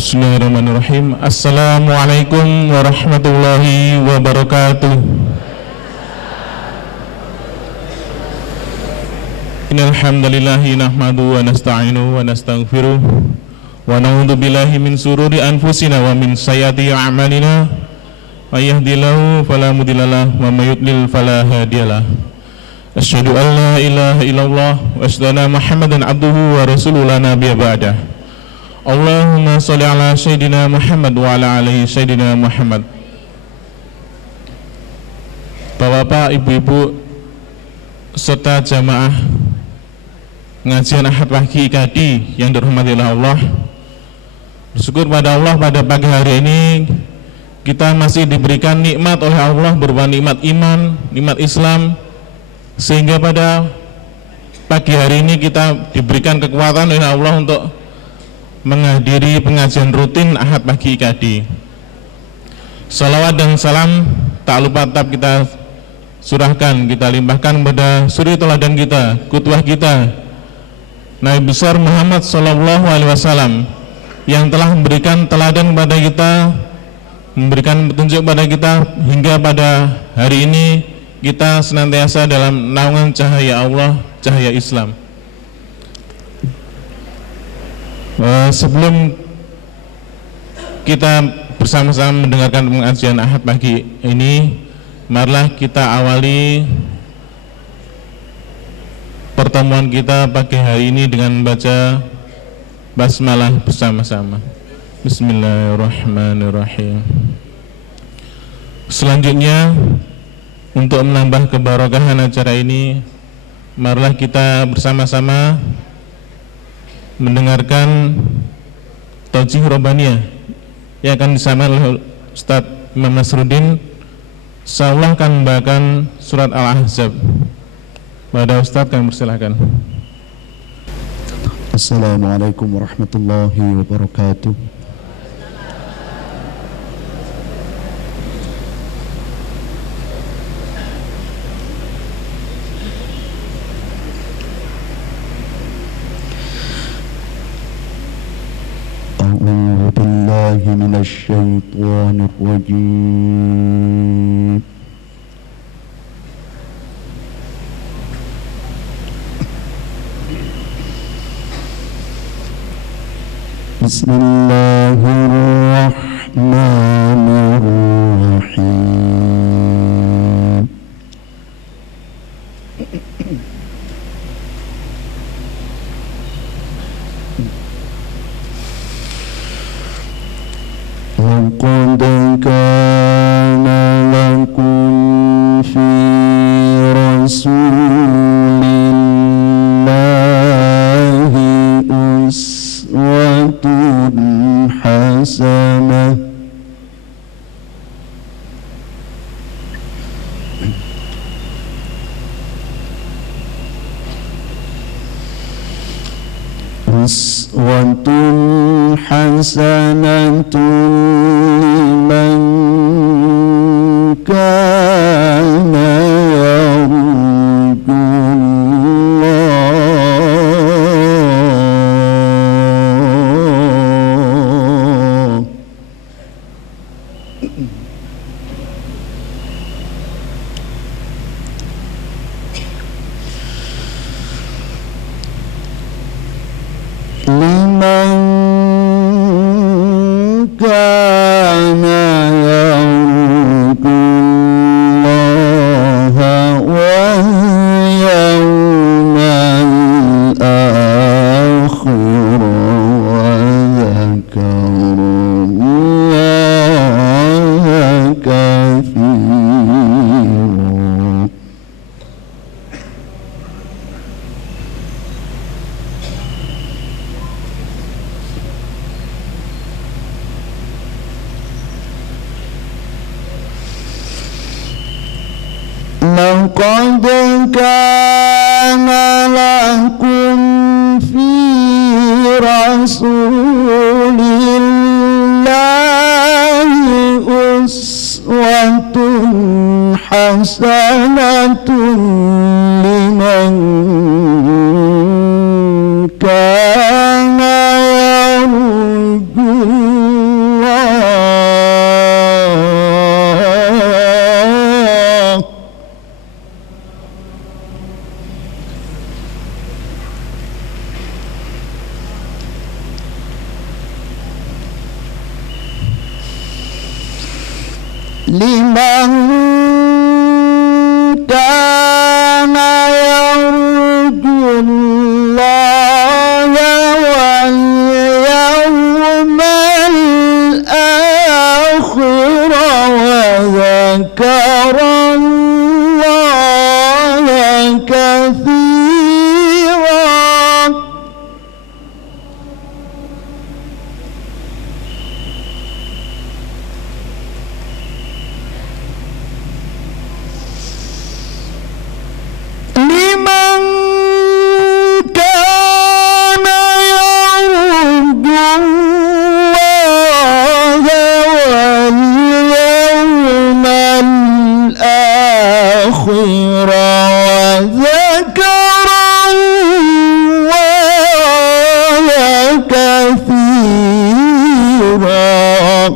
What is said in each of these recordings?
Bismillahirrahmanirrahim. Assalamualaikum warahmatullahi wabarakatuh. Innal hamdalillahi nahmaduhu wa nasta'inuhu wa nastaghfiruh wa na'udzu billahi min sururi anfusina wa min sayyiati a'malina. May yahdihillahu fala mudhillalah wa may yudlil fala hadiyalah. Asyhadu an la ilaha illallah wa asyhadu anna Muhammadan abduhu wa rasuluhu la nabiyya ba'dah. Allahumma sholli ala sayyidina Muhammad wa ala alihi sayyidina Muhammad. Bapak-bapak, ibu-ibu serta jamaah pengajian Ahad pagi IKADI yang dirahmati Allah, bersyukur pada Allah pada pagi hari ini kita masih diberikan nikmat oleh Allah berupa nikmat iman, nikmat Islam, sehingga pada pagi hari ini kita diberikan kekuatan oleh Allah untuk menghadiri pengajian rutin Ahad pagi IKADI. Salawat dan salam tak lupa tetap kita surahkan, kita limpahkan kepada suri teladan kita, qudwah kita, Nabi besar Muhammad sallallahu alaihi wasallam, yang telah memberikan teladan kepada kita, memberikan petunjuk kepada kita hingga pada hari ini kita senantiasa dalam naungan cahaya Allah, cahaya Islam. Sebelum kita bersama-sama mendengarkan pengajian Ahad pagi ini, marilah kita awali pertemuan kita pagi hari ini dengan membaca basmalah bersama-sama. Bismillahirrahmanirrahim. Selanjutnya, untuk menambah keberkahan acara ini, marilah kita bersama-sama mendengarkan Taujih Robbaniyah yang akan disampaikan oleh Ustaz Imam Nasruddin. Insyaallah akan membacakan surat Al-Ahzab. Pada Ustaz kami persilahkan. Assalamualaikum warahmatullahi wabarakatuh. A'udzu billahi minasy syaithanir rajim. Bismillahirrahmanirrahim. Laqad kana lakum fi rasulillahi uswatun hasanah. Uswatun hasanatun liman kana yarjullah. Liman kana yarjullaha wal yawmal akhir wa dzakarallaha katsiran. Laqad kana lakum fi rasulillahi uswatun hasanatun liman kana yarjullah liman kana yarjullaha wal yawmal akhir wa dzakara Allaha katsiran. Liman kana yarjullaha wal yawmal akhir wa dzakara Allaha katsiran.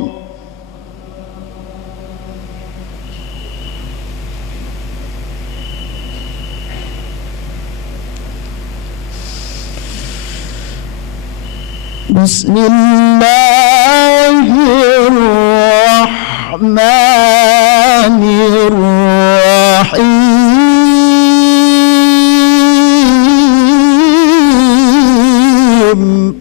Bismillahirrahmanirrahim.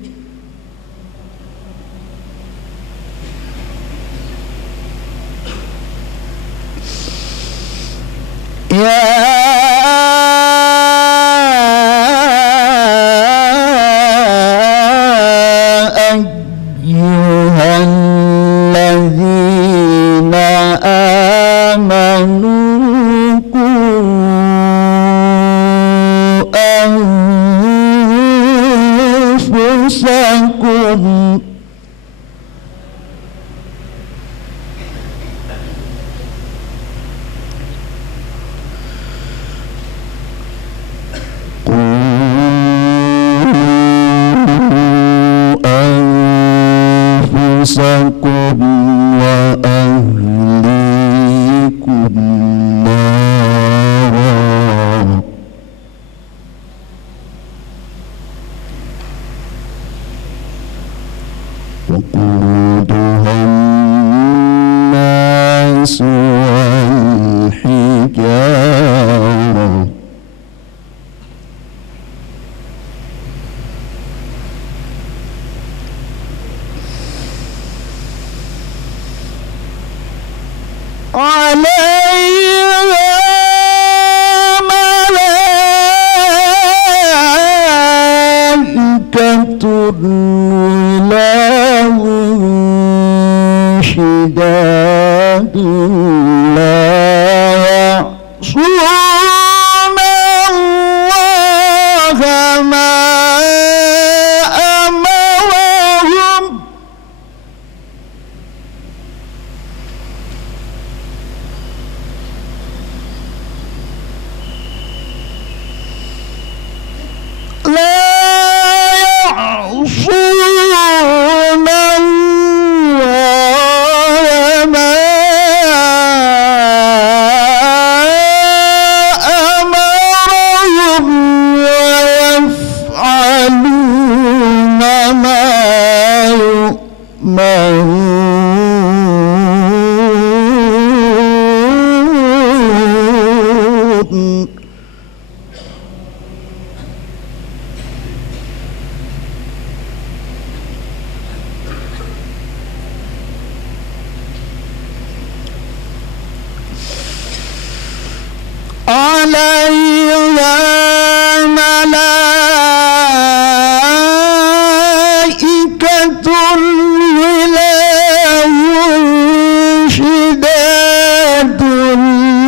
Ayyuhalladzina amanu qu anfusakum أنفسكم وأهليكم نارا وقودها الناس والحجارة عليها ملائكة غلاظ شداد لا يعصون الله ما أمرهم عليها ملائكة غلاظ شداد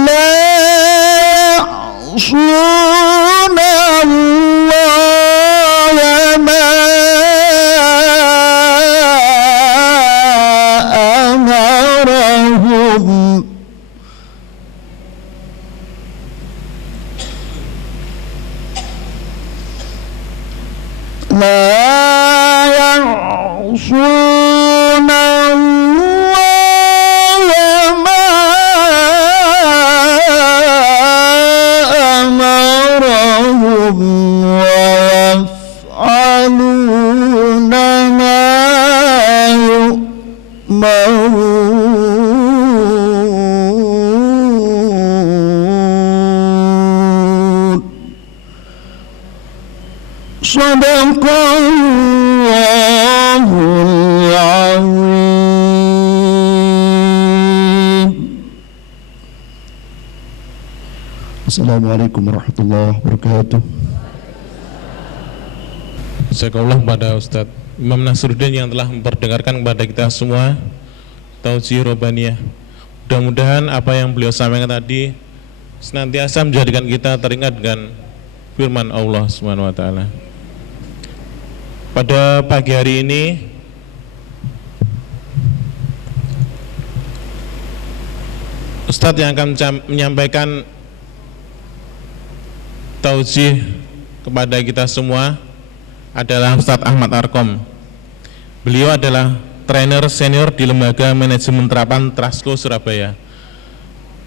لا يعصون الله ما أمرهم لا يعصون Assalamualaikum warahmatullahi wabarakatuh. Jazakallah kepada Ustadz Imam Nasruddin yang telah memperdengarkan kepada kita semua Taujiih Robbaniyah. Mudah-mudahan apa yang beliau sampaikan tadi senantiasa menjadikan kita teringat dengan firman Allah Subhanahu wa taala. Pada pagi hari ini Ustadz yang akan menyampaikan taujiih kepada kita semua adalah Ustadz Ahmad Arkom. Beliau adalah trainer senior di Lembaga Manajemen Terapan Trasco Surabaya.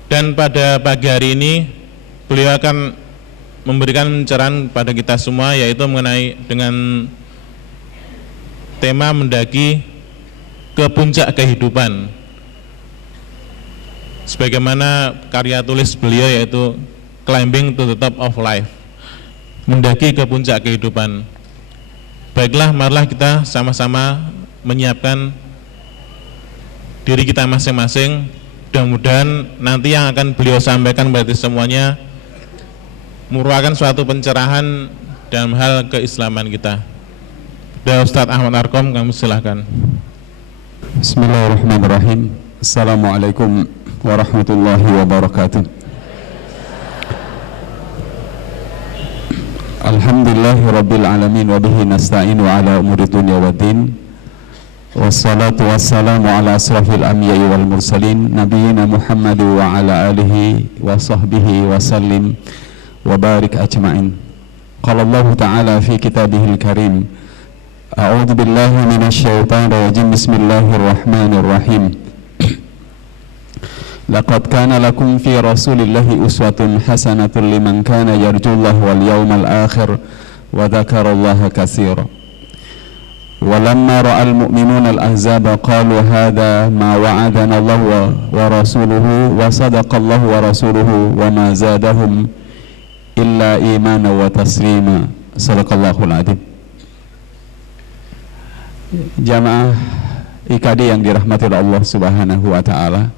Dan pada pagi hari ini beliau akan memberikan pencerahan pada kita semua, yaitu mengenai dengan tema mendaki ke puncak kehidupan. Sebagaimana karya tulis beliau yaitu Climbing to the Top of Life, mendaki ke puncak kehidupan. Baiklah, marilah kita sama-sama menyiapkan diri kita masing-masing. Mudah-mudahan nanti yang akan beliau sampaikan berarti semuanya merupakan suatu pencerahan dalam hal keislaman kita. Dan Ustadz Ahmad Arkom, kami silakan. Bismillahirrahmanirrahim. Assalamualaikum warahmatullahi wabarakatuh. Alhamdulillahi rabbil alamin wa bihi nasta'inu ala umuri dunya waddin. Wassalatu wassalamu ala asrafil anbiya'i wal mursalin nabiyyina Muhammad wa ala alihi wa sahbihi wa sallim wa barik ajma'in. Qala Allah ta'ala fi kitabihil karim, a'udzu billahi minasy syaithanir rajim. Bismillahirrahmanirrahim. Laqad kana lakum fi rasulillahi uswatun hasanatun liman kana yarjullaha wal yawmal akhir wa dzakarallaha katsira. Walamma ra'al mu'minuna al-ahzaba qalu hadha ma wa'adana Allah wa rasuluhu wa sadaqallahu wa rasuluhu wa ma zadahum illa imana wa taslima. Sadaqallahul adzim. Jamaah IKD yang dirahmati oleh Allah Subhanahu wa taala,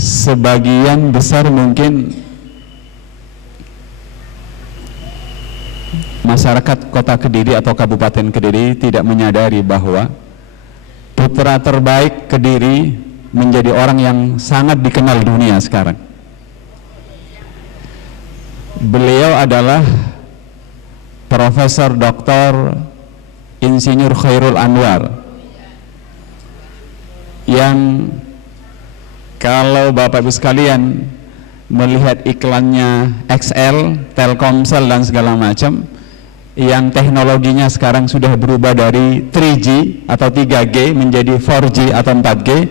sebagian besar mungkin masyarakat Kota Kediri atau Kabupaten Kediri tidak menyadari bahwa putra terbaik Kediri menjadi orang yang sangat dikenal dunia sekarang. Beliau adalah Profesor Dr. Insinyur Khairul Anwar, yang kalau Bapak Ibu sekalian melihat iklannya XL, Telkomsel dan segala macam, yang teknologinya sekarang sudah berubah dari 3G atau 3G menjadi 4G atau 4G,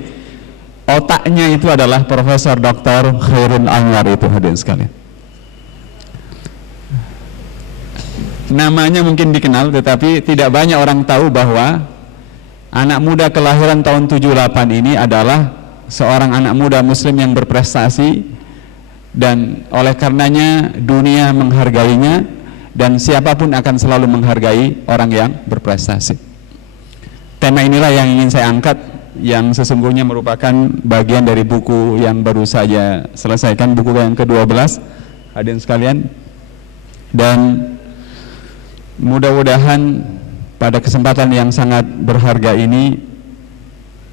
otaknya itu adalah Profesor Dr. Khairul Anwar itu, hadirin sekalian. Namanya mungkin dikenal, tetapi tidak banyak orang tahu bahwa anak muda kelahiran tahun 78 ini adalah seorang anak muda muslim yang berprestasi, dan oleh karenanya dunia menghargainya, dan siapapun akan selalu menghargai orang yang berprestasi. Tema inilah yang ingin saya angkat, yang sesungguhnya merupakan bagian dari buku yang baru saja selesaikan, buku yang ke-12, hadirin sekalian. Dan mudah-mudahan pada kesempatan yang sangat berharga ini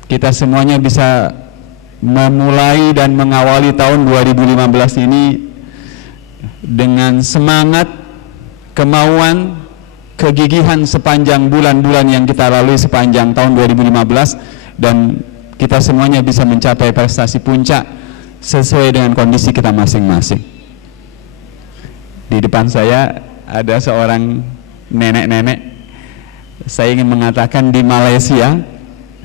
kita semuanya bisa memulai dan mengawali tahun 2015 ini dengan semangat, kemauan, kegigihan sepanjang bulan-bulan yang kita lalui sepanjang tahun 2015, dan kita semuanya bisa mencapai prestasi puncak sesuai dengan kondisi kita masing-masing. Di depan saya ada seorang nenek-nenek. Saya ingin mengatakan di Malaysia,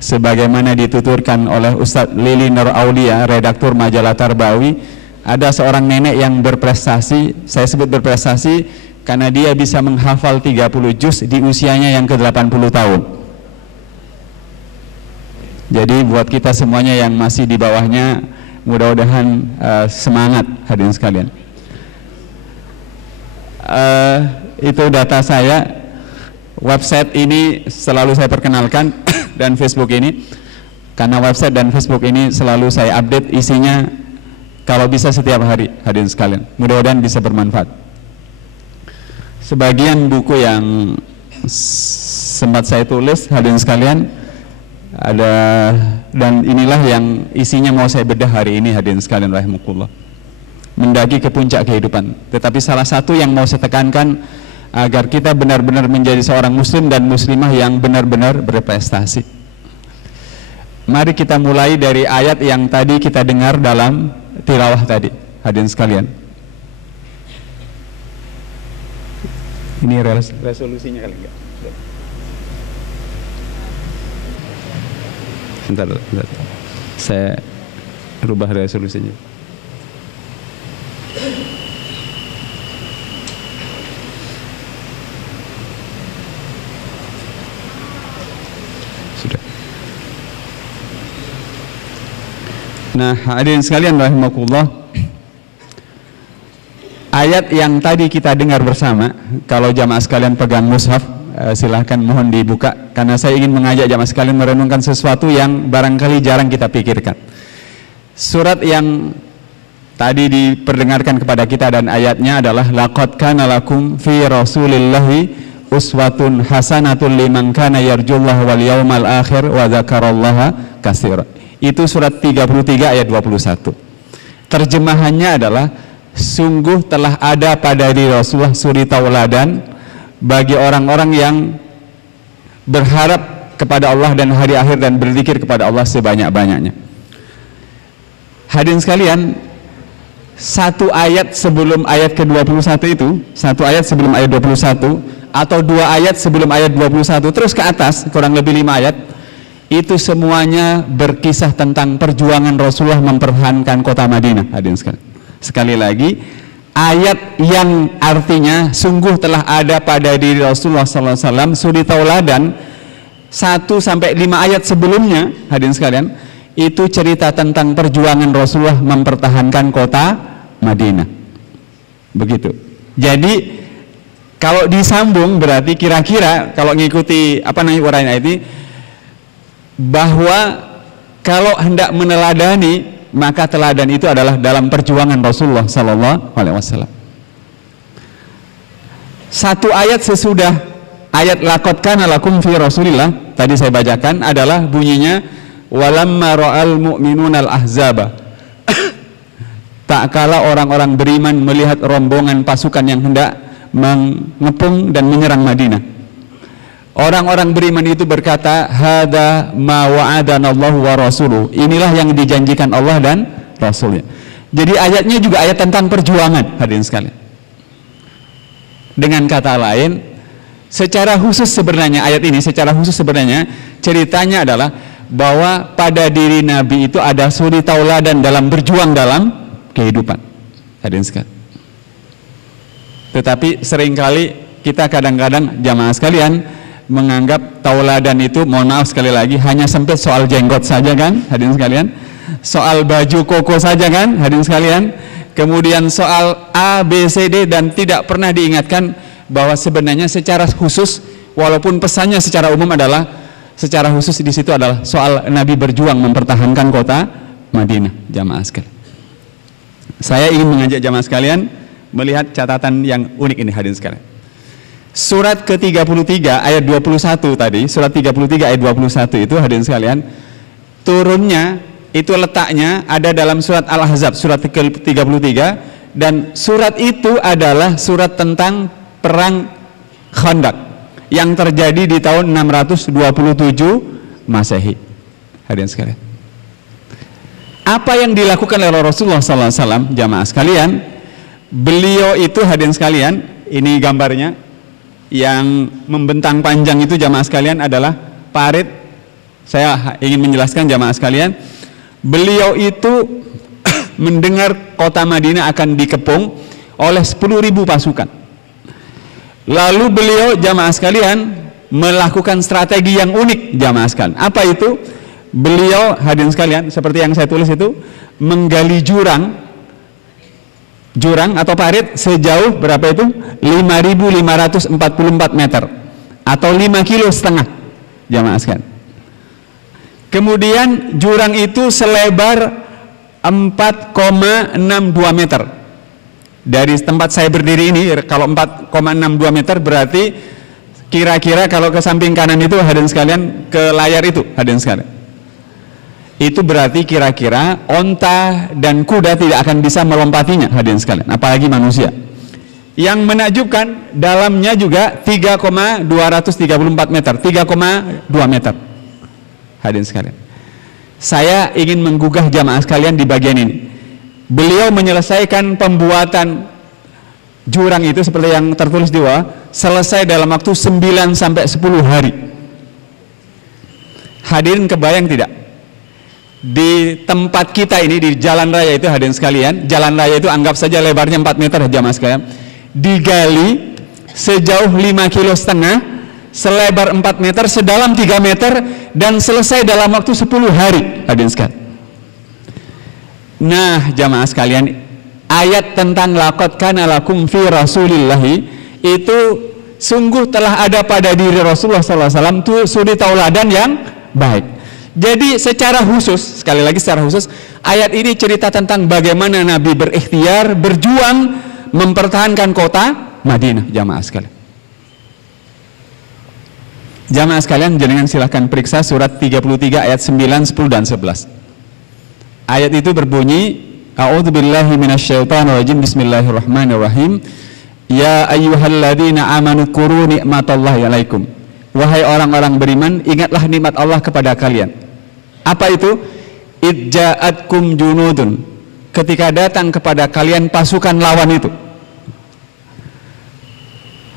sebagaimana dituturkan oleh Ustadz Lili Nur Aulia, redaktur majalah Tarbawi, ada seorang nenek yang berprestasi. Saya sebut berprestasi karena dia bisa menghafal 30 juz di usianya yang ke-80 tahun. Jadi buat kita semuanya yang masih di bawahnya, mudah-mudahan semangat, hadirin sekalian. Itu data saya. Website ini selalu saya perkenalkan dan Facebook ini. karena website dan Facebook ini selalu saya update isinya, kalau bisa setiap hari, hadirin sekalian. Mudah-mudahan bisa bermanfaat. Sebagian buku yang sempat saya tulis, hadirin sekalian, ada, dan inilah yang isinya mau saya bedah hari ini, hadirin sekalian rahimakumullah. Mendaki ke puncak kehidupan. Tetapi salah satu yang mau saya tekankan, agar kita benar-benar menjadi seorang muslim dan muslimah yang benar-benar berprestasi. Mari kita mulai dari ayat yang tadi kita dengar dalam tilawah tadi, hadirin sekalian. Ini resolusinya kali enggak? Bentar. Saya rubah resolusinya. Sudah. Nah, hadirin sekalian rahimakumullah, ayat yang tadi kita dengar bersama, kalau jamaah sekalian pegang mushaf, silahkan mohon dibuka, karena saya ingin mengajak jamaah sekalian merenungkan sesuatu yang barangkali jarang kita pikirkan. Surat yang tadi diperdengarkan kepada kita dan ayatnya adalah laqad kana lakum fi rasulillahi uswatun hasanatun liman kana yarjullaha wal yawmal akhir wa dzakarallaha katsiran. Itu surat 33 ayat 21. Terjemahannya adalah, sungguh telah ada pada diri Rasulullah suri tauladan bagi orang-orang yang berharap kepada Allah dan hari akhir dan berzikir kepada Allah sebanyak-banyaknya. Hadirin sekalian, satu ayat sebelum ayat ke-21 itu, satu ayat sebelum ayat 21 atau dua ayat sebelum ayat 21 terus ke atas, kurang lebih 5 ayat, itu semuanya berkisah tentang perjuangan Rasulullah mempertahankan kota Madinah. Hadirin sekalian, sekali lagi, ayat yang artinya sungguh telah ada pada diri Rasulullah SAW suri tauladan, 1-5 ayat sebelumnya, hadirin sekalian, itu cerita tentang perjuangan Rasulullah mempertahankan kota Madinah. Begitu. Jadi kalau disambung berarti kira-kira kalau ngikuti uraian ayat ini, bahwa kalau hendak meneladani, maka teladan itu adalah dalam perjuangan Rasulullah sallallahu alaihi wasallam. Satu ayat sesudah ayat laqad kana lakum fi Rasulillah tadi saya bacakan adalah bunyinya walamma ra'al mu'minuna al-ahzaba. Tak kala orang-orang beriman melihat rombongan pasukan yang hendak mengepung dan menyerang Madinah. Orang-orang beriman itu berkata, hada ma wa'adanallahu wa rasuluh. Inilah yang dijanjikan Allah dan Rasulnya. Jadi ayatnya juga ayat tentang perjuangan, hadirin sekalian. Dengan kata lain, secara khusus sebenarnya ayat ini secara khusus sebenarnya ceritanya adalah bahwa pada diri Nabi itu ada suri tauladan dalam berjuang dalam kehidupan, hadirin sekalian. Tetapi seringkali kita kadang-kadang jamaah sekalian menganggap tauladan itu, mohon maaf sekali lagi, hanya sempit soal jenggot saja kan, hadirin sekalian, soal baju koko saja kan, hadirin sekalian, kemudian soal A, B, C, D, dan tidak pernah diingatkan bahwa sebenarnya secara khusus, walaupun pesannya secara umum adalah, secara khusus di situ adalah soal Nabi berjuang mempertahankan kota Madinah, jamaah sekalian. Saya ingin mengajak jamaah sekalian melihat catatan yang unik ini, hadirin sekalian. Surat ke-33 ayat 21 tadi, surat 33 ayat 21 itu, hadirin sekalian, turunnya itu letaknya ada dalam surat Al-Ahzab, surat ke-33, dan surat itu adalah surat tentang perang Khandaq yang terjadi di tahun 627 Masehi. Hadirin sekalian, apa yang dilakukan oleh Rasulullah SAW, jamaah sekalian, beliau itu, hadirin sekalian, ini gambarnya. Yang membentang panjang itu jamaah sekalian adalah parit. Saya ingin menjelaskan jamaah sekalian, beliau itu mendengar kota Madinah akan dikepung oleh 10.000 pasukan. Lalu beliau, jamaah sekalian, melakukan strategi yang unik, jamaah sekalian. Apa itu? Beliau, hadirin sekalian, seperti yang saya tulis itu, menggali jurang atau parit sejauh berapa itu? 5.544 meter atau 5,5 kilo, jamaah sekalian. Kemudian jurang itu selebar 4,62 meter. Dari tempat saya berdiri ini, kalau 4,62 meter berarti kira-kira kalau ke samping kanan itu hadirin sekalian, ke layar itu hadirin sekalian, itu berarti kira-kira onta dan kuda tidak akan bisa melompatinya hadirin sekalian, apalagi manusia. Yang menakjubkan, dalamnya juga 3,234 meter, 3,2 meter hadirin sekalian. Saya ingin menggugah jamaah sekalian di bagian ini. Beliau menyelesaikan pembuatan jurang itu seperti yang tertulis di bawah, selesai dalam waktu 9 sampai 10 hari. Hadirin kebayang tidak? Di tempat kita ini, di jalan raya itu hadirin sekalian, jalan raya itu anggap saja lebarnya 4 meter jamaah sekalian, digali sejauh 5,5 kilo, selebar 4 meter, sedalam 3 meter, dan selesai dalam waktu 10 hari hadirin sekalian. Nah jamaah sekalian, ayat tentang laqad kana lakum fi rasulillahi itu sungguh telah ada pada diri Rasulullah SAW, itu suri tauladan yang baik. Jadi secara khusus, sekali lagi secara khusus, ayat ini cerita tentang bagaimana Nabi berikhtiar, berjuang mempertahankan kota Madinah jamaah sekalian. Jamaah sekalian, jangan silahkan periksa surat 33 ayat 9, 10 dan 11. Ayat itu berbunyi, A'udzubillahi minasyaitonirrajim, bismillahirrahmanirrahim. Ya ayyuhalladzina amanu kuru ni'matallahi alaikum. Wahai orang-orang beriman, ingatlah nikmat Allah kepada kalian. Apa itu? Idja'atkum junudun. Ketika datang kepada kalian pasukan lawan itu.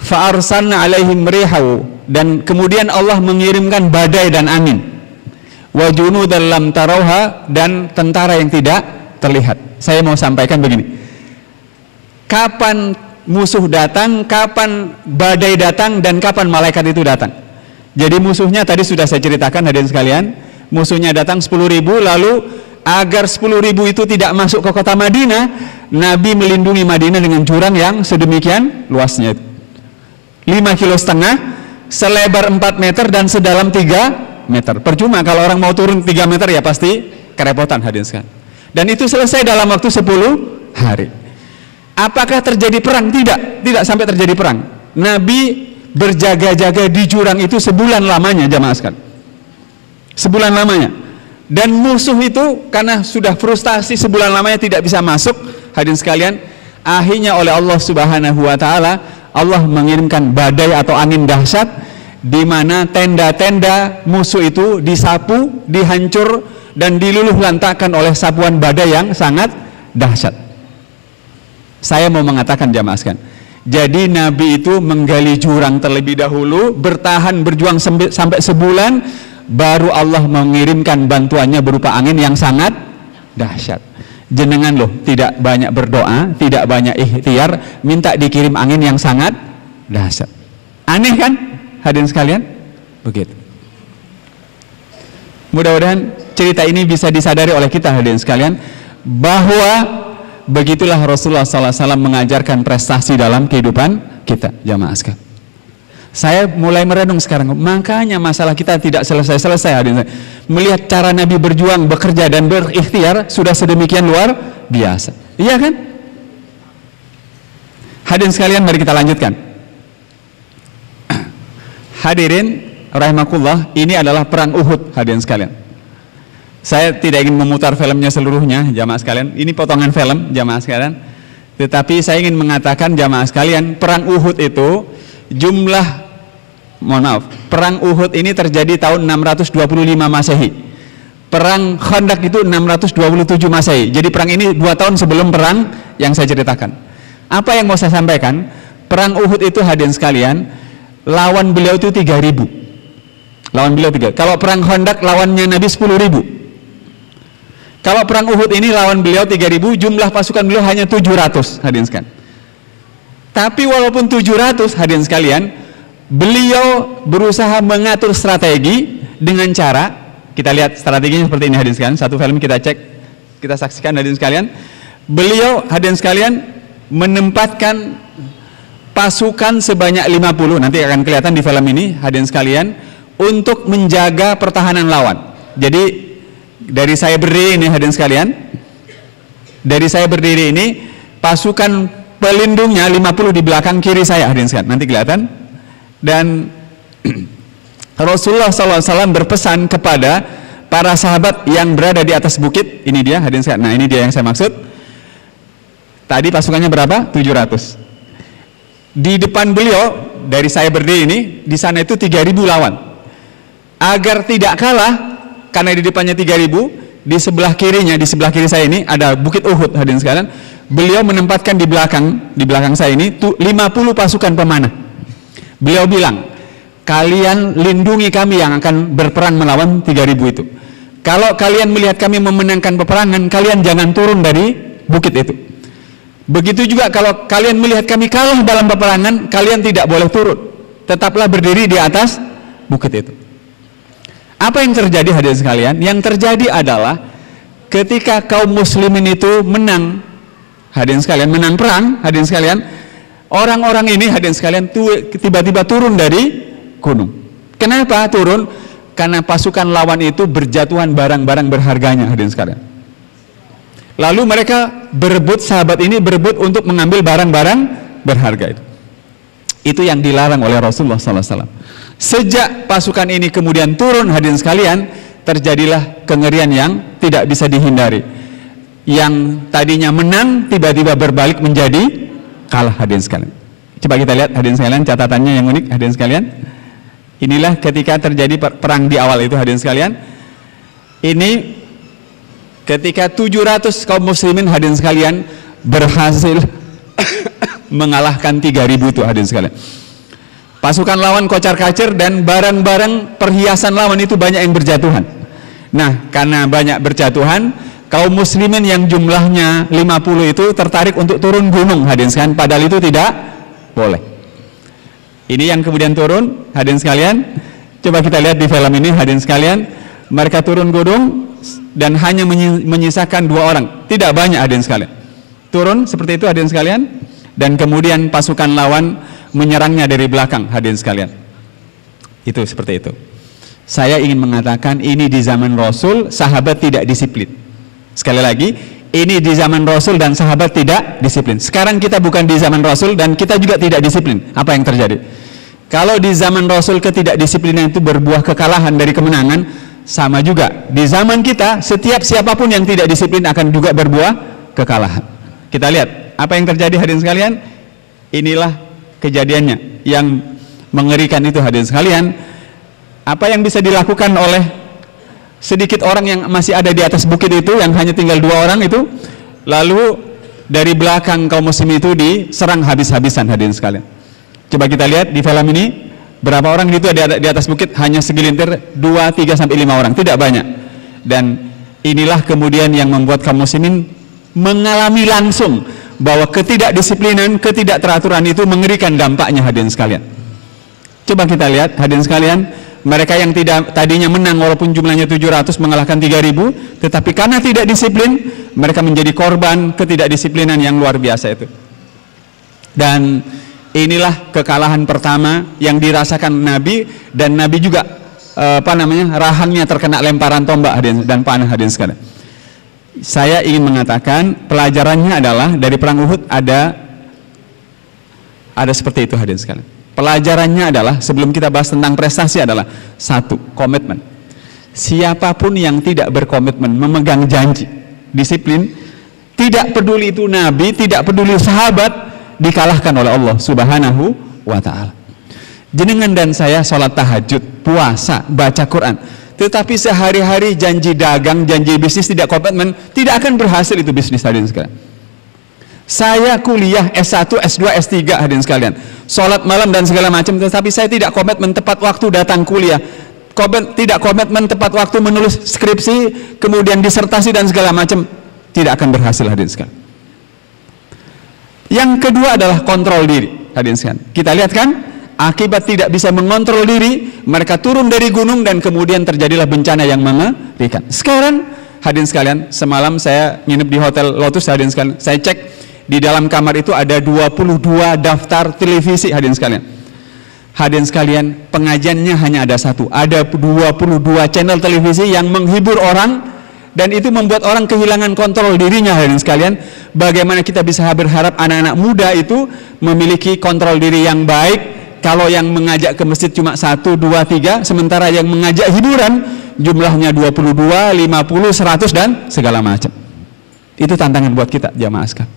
Fa'arsalna alaihim rihaw. Dan kemudian Allah mengirimkan badai dan angin. Wa junudan lam tarauha, dan tentara yang tidak terlihat. Saya mau sampaikan begini. Kapan musuh datang, kapan badai datang, dan kapan malaikat itu datang. Jadi musuhnya tadi sudah saya ceritakan hadirin sekalian. Musuhnya datang 10.000, lalu agar 10.000 itu tidak masuk ke kota Madinah, Nabi melindungi Madinah dengan jurang yang sedemikian luasnya itu. 5,5 kilo, selebar 4 meter dan sedalam 3 meter. Percuma kalau orang mau turun 3 meter ya pasti kerepotan hadirin sekalian. Dan itu selesai dalam waktu 10 hari. Apakah terjadi perang? Tidak sampai terjadi perang. Nabi berjaga-jaga di jurang itu sebulan lamanya jamaah sekalian. Sebulan lamanya. Dan musuh itu karena sudah frustasi sebulan lamanya tidak bisa masuk hadirin sekalian, akhirnya oleh Allah Subhanahu wa taala Allah mengirimkan badai atau angin dahsyat, di mana tenda-tenda musuh itu disapu, dihancur, dan diluluh lantakkan oleh sapuan badai yang sangat dahsyat. Saya mau mengatakan jamaah sekalian, jadi Nabi itu menggali jurang terlebih dahulu, bertahan berjuang sampai sebulan, baru Allah mengirimkan bantuannya berupa angin yang sangat dahsyat. Jenengan loh tidak banyak berdoa, tidak banyak ikhtiar, minta dikirim angin yang sangat dahsyat. Aneh kan? Hadirin sekalian, begitu. Mudah-mudahan cerita ini bisa disadari oleh kita hadirin sekalian, bahwa begitulah Rasulullah SAW mengajarkan prestasi dalam kehidupan kita jamaah sekalian. Saya mulai merenung sekarang, makanya masalah kita tidak selesai-selesai hadirin sekalian. Melihat cara Nabi berjuang, bekerja dan berikhtiar sudah sedemikian luar biasa. Iya kan? Hadirin sekalian, mari kita lanjutkan. Hadirin rahimakumullah, ini adalah perang Uhud hadirin sekalian. Saya tidak ingin memutar filmnya seluruhnya jamaah sekalian. Ini potongan film jamaah sekalian. Tetapi saya ingin mengatakan jamaah sekalian, perang Uhud itu perang Uhud ini terjadi tahun 625 Masehi. Perang Khandaq itu 627 Masehi. Jadi perang ini 2 tahun sebelum perang yang saya ceritakan. Apa yang mau saya sampaikan? Perang Uhud itu hadirin sekalian, lawan beliau itu 3.000. Lawan beliau 3. Kalau perang Khandaq lawannya Nabi 10.000. Kalau perang Uhud ini lawan beliau 3.000, jumlah pasukan beliau hanya 700 hadirin sekalian. Tapi walaupun 700 hadirin sekalian, beliau berusaha mengatur strategi dengan cara, kita lihat strateginya seperti ini hadirin sekalian. Satu film kita cek, kita saksikan hadirin sekalian. Beliau hadirin sekalian menempatkan pasukan sebanyak 50, nanti akan kelihatan di film ini hadirin sekalian, untuk menjaga pertahanan lawan. Jadi dari saya berdiri ini hadirin sekalian, dari saya berdiri ini pasukan pelindungnya 50 di belakang kiri saya hadirin sekalian, nanti kelihatan. Dan Rasulullah SAW berpesan kepada para sahabat yang berada di atas bukit, ini dia hadirin sekalian. Nah, ini dia yang saya maksud. Tadi pasukannya berapa? 700. Di depan beliau, dari saya berdiri ini, di sana itu 3.000 lawan. Agar tidak kalah, karena di depannya 3.000, di sebelah kirinya, di sebelah kiri saya ini ada Bukit Uhud hadirin sekalian. Beliau menempatkan di belakang saya ini 50 pasukan pemanah. Beliau bilang, kalian lindungi kami yang akan berperang melawan 3.000 itu. Kalau kalian melihat kami memenangkan peperangan, kalian jangan turun dari bukit itu. Begitu juga kalau kalian melihat kami kalah dalam peperangan, kalian tidak boleh turun. Tetaplah berdiri di atas bukit itu. Apa yang terjadi hadirin sekalian? Yang terjadi adalah ketika kaum muslimin itu menang, hadirin sekalian, menang perang, hadirin sekalian, orang-orang ini hadirin sekalian tiba-tiba turun dari gunung. Kenapa turun? Karena pasukan lawan itu berjatuhan barang-barang berharganya hadirin sekalian. Lalu mereka berebut, sahabat ini berebut untuk mengambil barang-barang berharga itu. Itu yang dilarang oleh Rasulullah SAW. Sejak pasukan ini kemudian turun hadirin sekalian, terjadilah kengerian yang tidak bisa dihindari. Yang tadinya menang tiba-tiba berbalik menjadi kalah hadirin sekalian. Coba kita lihat hadirin sekalian catatannya yang unik hadirin sekalian. Inilah ketika terjadi perang di awal itu hadirin sekalian. Ini ketika 700 kaum muslimin hadirin sekalian berhasil mengalahkan 3.000 itu hadirin sekalian. Pasukan lawan kocar-kacir dan barang-barang perhiasan lawan itu banyak yang berjatuhan. Nah, karena banyak berjatuhan, kaum muslimin yang jumlahnya 50 itu tertarik untuk turun gunung hadirin sekalian, padahal itu tidak boleh. Ini yang kemudian turun hadirin sekalian. Coba kita lihat di film ini hadirin sekalian, mereka turun gunung dan hanya menyisakan 2 orang, tidak banyak hadirin sekalian. Turun seperti itu hadirin sekalian, dan kemudian pasukan lawan menyerangnya dari belakang hadirin sekalian. Itu seperti itu. Saya ingin mengatakan ini di zaman Rasul sahabat tidak disiplin. Sekali lagi, ini di zaman Rasul dan sahabat tidak disiplin. Sekarang kita bukan di zaman Rasul dan kita juga tidak disiplin. Apa yang terjadi? Kalau di zaman Rasul ketidakdisiplinan itu berbuah kekalahan dari kemenangan, sama juga di zaman kita setiap siapapun yang tidak disiplin akan juga berbuah kekalahan. Kita lihat apa yang terjadi hadirin sekalian. Inilah kejadiannya yang mengerikan itu hadirin sekalian. Apa yang bisa dilakukan oleh sedikit orang yang masih ada di atas bukit itu, yang hanya tinggal 2 orang itu, lalu dari belakang kaum muslim itu diserang habis-habisan hadirin sekalian. Coba kita lihat di film ini, berapa orang itu ada di atas bukit? Hanya segelintir, 2, 3, sampai 5 orang, tidak banyak. Dan inilah kemudian yang membuat kaum muslimin mengalami langsung bahwa ketidakdisiplinan, ketidakteraturan itu mengerikan dampaknya hadirin sekalian. Coba kita lihat hadirin sekalian, mereka yang tidak tadinya menang walaupun jumlahnya 700 mengalahkan 3.000, tetapi karena tidak disiplin, mereka menjadi korban ketidakdisiplinan yang luar biasa itu. Dan inilah kekalahan pertama yang dirasakan Nabi, dan Nabi juga rahangnya terkena lemparan tombak dan panah hadirin sekalian. Saya ingin mengatakan pelajarannya adalah dari perang Uhud ada seperti itu hadirin sekalian. Pelajarannya adalah, sebelum kita bahas tentang prestasi, adalah 1, komitmen. Siapapun yang tidak berkomitmen, memegang janji, disiplin, tidak peduli itu Nabi, tidak peduli sahabat, dikalahkan oleh Allah Subhanahu wa ta'ala. Jenengan dan saya sholat tahajud, puasa, baca Quran, tetapi sehari-hari janji dagang, janji bisnis tidak komitmen, tidak akan berhasil itu bisnis hadirin sekalian. Saya kuliah S1, S2, S3 hadirin sekalian, sholat malam dan segala macam, tetapi saya tidak komitmen tepat waktu datang kuliah, tidak komitmen tepat waktu menulis skripsi, kemudian disertasi dan segala macam, tidak akan berhasil hadirin sekalian. Yang kedua adalah kontrol diri hadirin sekalian. Kita lihat kan, akibat tidak bisa mengontrol diri, mereka turun dari gunung dan kemudian terjadilah bencana yang mengerikan. Sekarang hadirin sekalian, semalam saya nginep di Hotel Lotus hadirin sekalian, saya cek di dalam kamar itu ada 22 daftar televisi hadirin sekalian. Hadirin sekalian, pengajiannya hanya ada satu. Ada 22 channel televisi yang menghibur orang, dan itu membuat orang kehilangan kontrol dirinya. Hadirin sekalian, bagaimana kita bisa berharap anak-anak muda itu memiliki kontrol diri yang baik kalau yang mengajak ke masjid cuma 1, 2, 3, sementara yang mengajak hiburan jumlahnya 22, 50, 100 dan segala macam. Itu tantangan buat kita jamaah sekalian.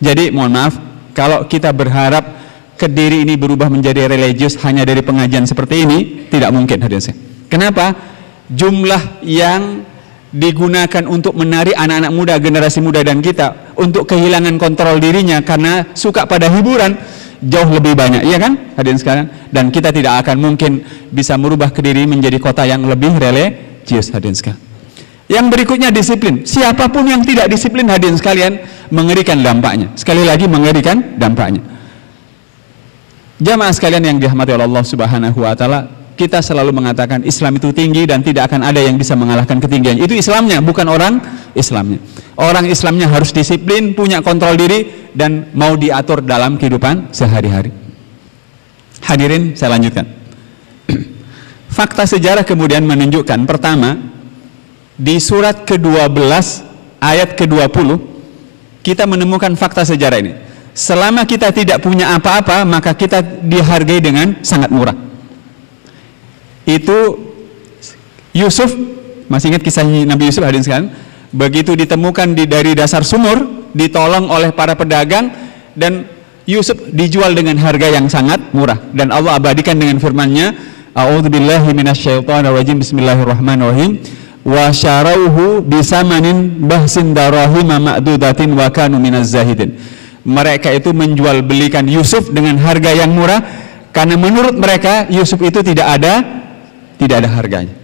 Jadi mohon maaf kalau kita berharap Kediri ini berubah menjadi religius hanya dari pengajian seperti ini, tidak mungkin hadirin. Kenapa? Jumlah yang digunakan untuk menarik anak-anak muda, generasi muda dan kita untuk kehilangan kontrol dirinya karena suka pada hiburan jauh lebih banyak, iya kan hadirin sekalian? Dan kita tidak akan mungkin bisa merubah Kediri menjadi kota yang lebih religius hadirin sekalian. Yang berikutnya disiplin. Siapapun yang tidak disiplin hadirin sekalian, mengerikan dampaknya. Sekali lagi mengerikan dampaknya. Jamaah sekalian yang dirahmati oleh Allah Subhanahu wa taala, kita selalu mengatakan Islam itu tinggi dan tidak akan ada yang bisa mengalahkan ketinggian. Itu Islamnya, bukan orang Islamnya. Orang Islamnya harus disiplin, punya kontrol diri, dan mau diatur dalam kehidupan sehari-hari. Hadirin, saya lanjutkan. Fakta sejarah kemudian menunjukkan, pertama, di surat ke-12 ayat ke-20 kita menemukan fakta sejarah ini. Selama kita tidak punya apa-apa, maka kita dihargai dengan sangat murah. Itu Yusuf, masih ingat kisah Nabi Yusuf hadirin sekalian? Begitu ditemukan dari dasar sumur, ditolong oleh para pedagang, dan Yusuf dijual dengan harga yang sangat murah. Dan Allah abadikan dengan firman-Nya, A'udzubillahi minasyaitonirrajim, bismillahirrahmanirrahim, wa syarauhu bisamanin bahsin darahima ma'dudatin wa kanu minaz zahidin. Mereka itu menjual belikan Yusuf dengan harga yang murah karena menurut mereka Yusuf itu tidak ada harganya.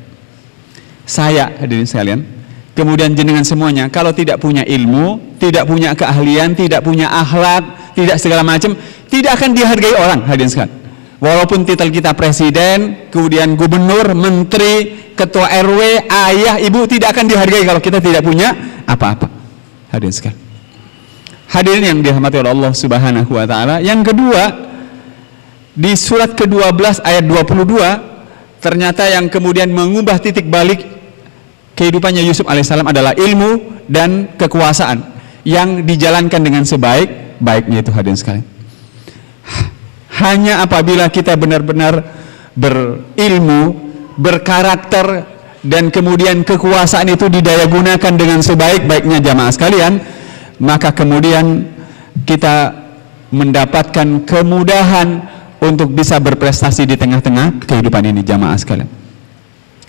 Saya hadirin sekalian, kemudian jenengan semuanya, kalau tidak punya ilmu, tidak punya keahlian, tidak punya akhlak, tidak segala macam, tidak akan dihargai orang hadirin sekalian. Walaupun titel kita presiden, kemudian gubernur, menteri, ketua RW, ayah, ibu, tidak akan dihargai kalau kita tidak punya apa-apa hadirin sekalian. Hadirin yang dirahmati oleh Allah Subhanahu wa taala. Yang kedua, di surat ke-12 ayat 22, ternyata yang kemudian mengubah titik balik kehidupannya Yusuf alaihissalam adalah ilmu dan kekuasaan yang dijalankan dengan sebaik-baiknya itu hadirin sekalian. Hanya apabila kita benar-benar berilmu, berkarakter, dan kemudian kekuasaan itu didayagunakan dengan sebaik-baiknya jamaah sekalian, maka kemudian kita mendapatkan kemudahan untuk bisa berprestasi di tengah-tengah kehidupan ini jamaah sekalian.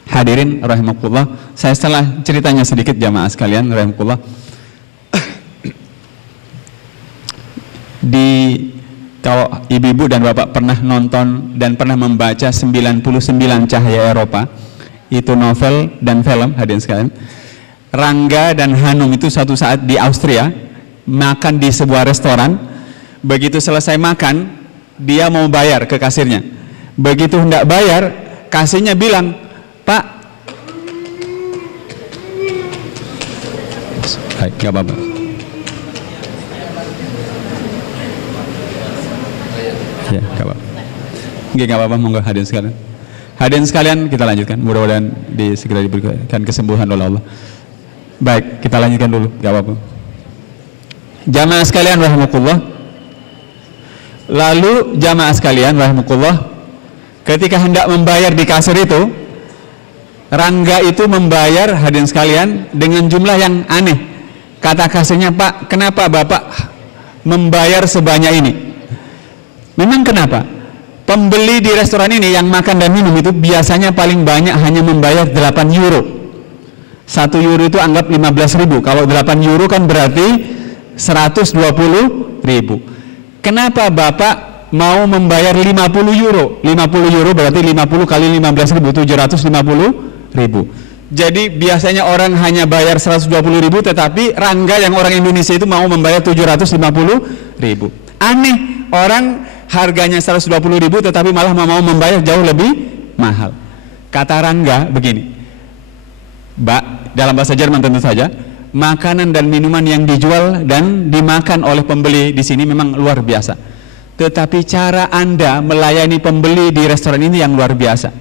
Hadirin rahimakumullah, saya setelah ceritanya sedikit jamaah sekalian rahimakumullah. Kalau ibu-ibu dan bapak pernah nonton dan pernah membaca 99 Cahaya Eropa, itu novel dan film hadirin sekalian. Rangga dan Hanum itu suatu saat di Austria makan di sebuah restoran. Begitu selesai makan, dia mau bayar ke kasirnya. Begitu hendak bayar, kasirnya bilang, "Pak," baik, gak apa-apa. Ya, gak apa-apa. Gak apa-apa, monggo hadirin sekalian. Hadirin sekalian, kita lanjutkan. Mudah-mudahan segera diberikan kesembuhan oleh Allah. Baik, kita lanjutkan dulu, gak apa-apa. Jamaah sekalian rahimakumullah. Lalu jamaah sekalian rahimakumullah, ketika hendak membayar di kasir itu, Rangga itu membayar hadirin sekalian dengan jumlah yang aneh. Kata kasirnya, "Pak, kenapa Bapak membayar sebanyak ini?" Memang kenapa? Pembeli di restoran ini yang makan dan minum itu biasanya paling banyak hanya membayar 8 euro. 1 euro itu anggap 15.000. Kalau 8 euro kan berarti 120.000. Kenapa Bapak mau membayar 50 euro? 50 euro berarti 50 kali 15.000, 750.000. Jadi biasanya orang hanya bayar 120.000, tetapi Rangga yang orang Indonesia itu mau membayar 750.000. Aneh, orang harganya 120.000 tetapi malah mau membayar jauh lebih mahal. Kata Rangga begini, "Mbak," dalam bahasa Jerman tentu saja, "makanan dan minuman yang dijual dan dimakan oleh pembeli di sini memang luar biasa. tetapi cara Anda melayani pembeli di restoran ini yang luar biasa.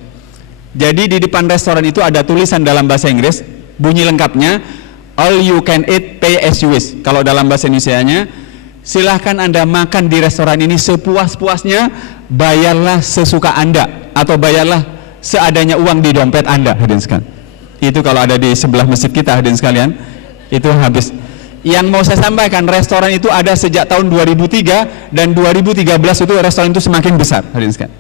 Jadi di depan restoran itu ada tulisan dalam bahasa Inggris, bunyi lengkapnya, all you can eat, pay as you wish. Kalau dalam bahasa Indonesianya, silahkan Anda makan di restoran ini sepuas-puasnya, bayarlah sesuka Anda, atau bayarlah seadanya uang di dompet Anda, hadirin sekalian. Itu kalau ada di sebelah masjid kita, hadirin sekalian, itu habis. Yang mau saya sampaikan, restoran itu ada sejak tahun 2003, dan 2013 itu restoran itu semakin besar, hadirin sekalian.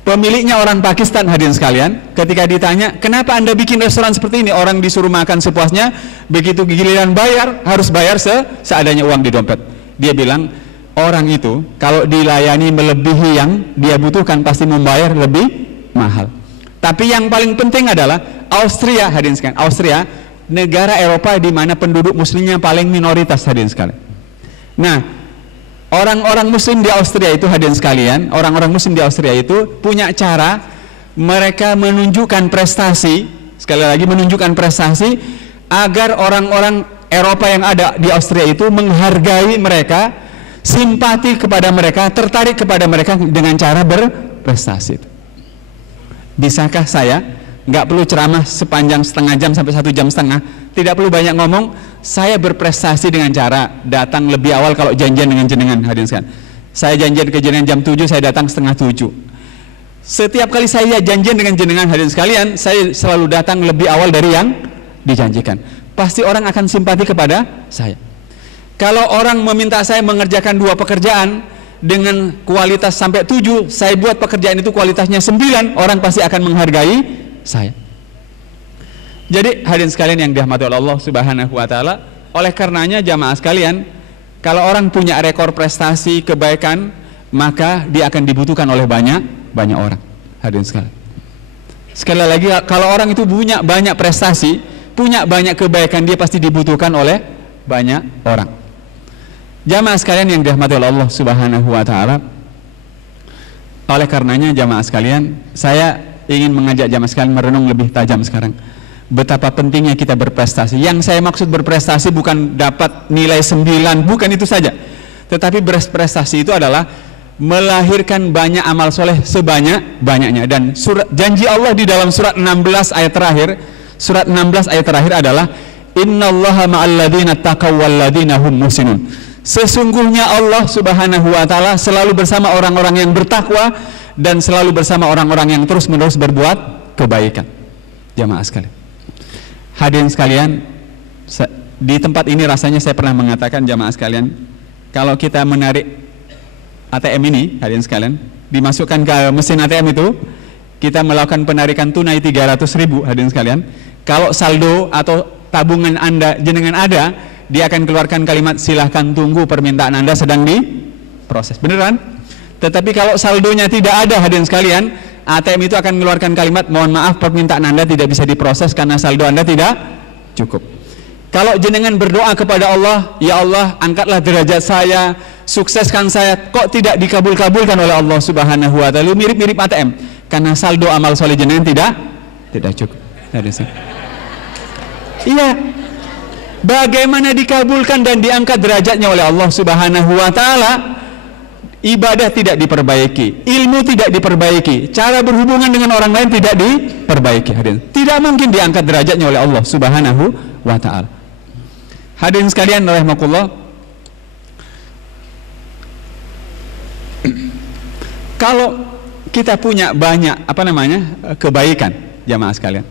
Pemiliknya orang Pakistan, hadirin sekalian. Ketika ditanya, kenapa Anda bikin restoran seperti ini? Orang disuruh makan sepuasnya, begitu giliran bayar, harus bayar seadanya uang di dompet. Dia bilang, orang itu kalau dilayani melebihi yang dia butuhkan pasti membayar lebih mahal. Tapi yang paling penting adalah Austria, hadirin sekalian. Austria, negara Eropa di mana penduduk muslimnya paling minoritas, hadirin sekalian. Nah, orang-orang muslim di Austria itu, hadirin sekalian, orang-orang muslim di Austria itu punya cara mereka menunjukkan prestasi, sekali lagi menunjukkan prestasi, agar orang-orang Eropa yang ada di Austria itu menghargai mereka, simpati kepada mereka, tertarik kepada mereka dengan cara berprestasi. Bisakah saya, nggak perlu ceramah sepanjang setengah jam sampai 1 jam setengah, tidak perlu banyak ngomong, saya berprestasi dengan cara datang lebih awal kalau janjian dengan jenengan, hadirin sekalian. Saya janjian ke jenengan jam 7, saya datang setengah 7. Setiap kali saya janjian dengan jenengan, hadirin sekalian, saya selalu datang lebih awal dari yang dijanjikan. Pasti orang akan simpati kepada saya. Kalau orang meminta saya mengerjakan 2 pekerjaan dengan kualitas sampai 7, saya buat pekerjaan itu kualitasnya 9, orang pasti akan menghargai saya. Jadi hadirin sekalian yang dirahmati oleh Allah Subhanahu wa taala, oleh karenanya jamaah sekalian, kalau orang punya rekor prestasi kebaikan, maka dia akan dibutuhkan oleh banyak orang. Hadirin sekalian. Sekali lagi, kalau orang itu punya banyak prestasi, punya banyak kebaikan, dia pasti dibutuhkan oleh banyak orang. Jamaah sekalian yang dirahmati oleh Allah Subhanahu wa taala, oleh karenanya jamaah sekalian, saya ingin mengajak jamaah sekalian merenung lebih tajam sekarang. Betapa pentingnya kita berprestasi. Yang saya maksud berprestasi bukan dapat nilai 9, bukan itu saja. Tetapi berprestasi itu adalah melahirkan banyak amal soleh sebanyak-banyaknya. Dan janji Allah di dalam surat 16 ayat terakhir, surat 16 ayat terakhir adalah innallaha ma'al ladzina taqaw wal ladzina hum muhsinun. Sesungguhnya Allah Subhanahu wa taala selalu bersama orang-orang yang bertakwa dan selalu bersama orang-orang yang terus-menerus berbuat kebaikan. Jamaah sekalian. Hadirin sekalian, di tempat ini rasanya saya pernah mengatakan jamaah sekalian, kalau kita menarik ATM ini, hadirin sekalian, dimasukkan ke mesin ATM itu, kita melakukan penarikan tunai 300.000, hadirin sekalian. Kalau saldo atau tabungan Anda jenengan ada, dia akan keluarkan kalimat silahkan tunggu permintaan Anda sedang diproses. Beneran? Tetapi kalau saldonya tidak ada, hadirin sekalian, ATM itu akan mengeluarkan kalimat mohon maaf permintaan Anda tidak bisa diproses karena saldo Anda tidak cukup. Kalau jenengan berdoa kepada Allah, ya Allah angkatlah derajat saya, sukseskan saya, kok tidak dikabul-kabulkan oleh Allah Subhanahu wa taala, mirip-mirip ATM karena saldo amal soleh jenengan tidak cukup. Iya. Bagaimana dikabulkan dan diangkat derajatnya oleh Allah Subhanahu wa taala? Ibadah tidak diperbaiki, ilmu tidak diperbaiki, cara berhubungan dengan orang lain tidak diperbaiki, hadirin. Tidak mungkin diangkat derajatnya oleh Allah Subhanahu wa taala. Hadirin sekalian rahimakumullah. Kalau kita punya banyak kebaikan, jamaah sekalian.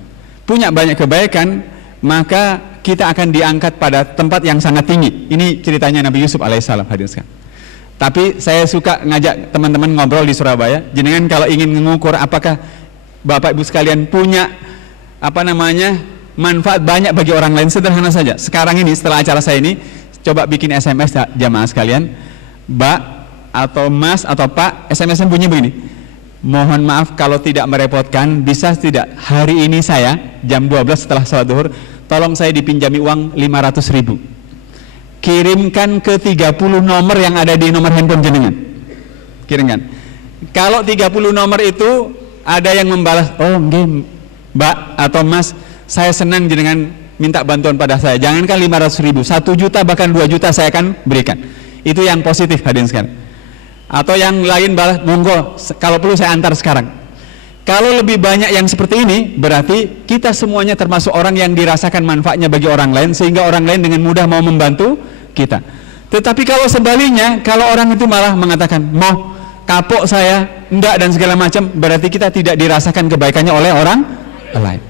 Punya banyak kebaikan, maka kita akan diangkat pada tempat yang sangat tinggi. Ini ceritanya Nabi Yusuf alaihissalam, hadirin sekalian. Tapi saya suka ngajak teman-teman ngobrol di Surabaya. Jenengan kalau ingin mengukur apakah Bapak Ibu sekalian punya manfaat banyak bagi orang lain, sederhana saja. Sekarang ini setelah acara saya ini, coba bikin SMS jamaah sekalian, Mbak atau Mas atau Pak, SMS-nya bunyi begini. Mohon maaf kalau tidak merepotkan, bisa tidak hari ini saya jam 12 setelah sholat zuhur, tolong saya dipinjami uang 500.000. Kirimkan ke 30 nomor yang ada di nomor handphone jenengan. Kirimkan. Kalau 30 nomor itu ada yang membalas, oh nggih Mbak atau Mas, saya senang jenengan minta bantuan pada saya. Jangankan 500.000, 1 juta bahkan 2 juta saya akan berikan. Itu yang positif, hadirin sekalian. Atau yang lain balas, monggo kalau perlu saya antar sekarang. Kalau lebih banyak yang seperti ini, berarti kita semuanya termasuk orang yang dirasakan manfaatnya bagi orang lain, sehingga orang lain dengan mudah mau membantu kita. Tetapi kalau sebaliknya, kalau orang itu malah mengatakan, mau kapok saya, enggak dan segala macam, berarti kita tidak dirasakan kebaikannya oleh orang lain.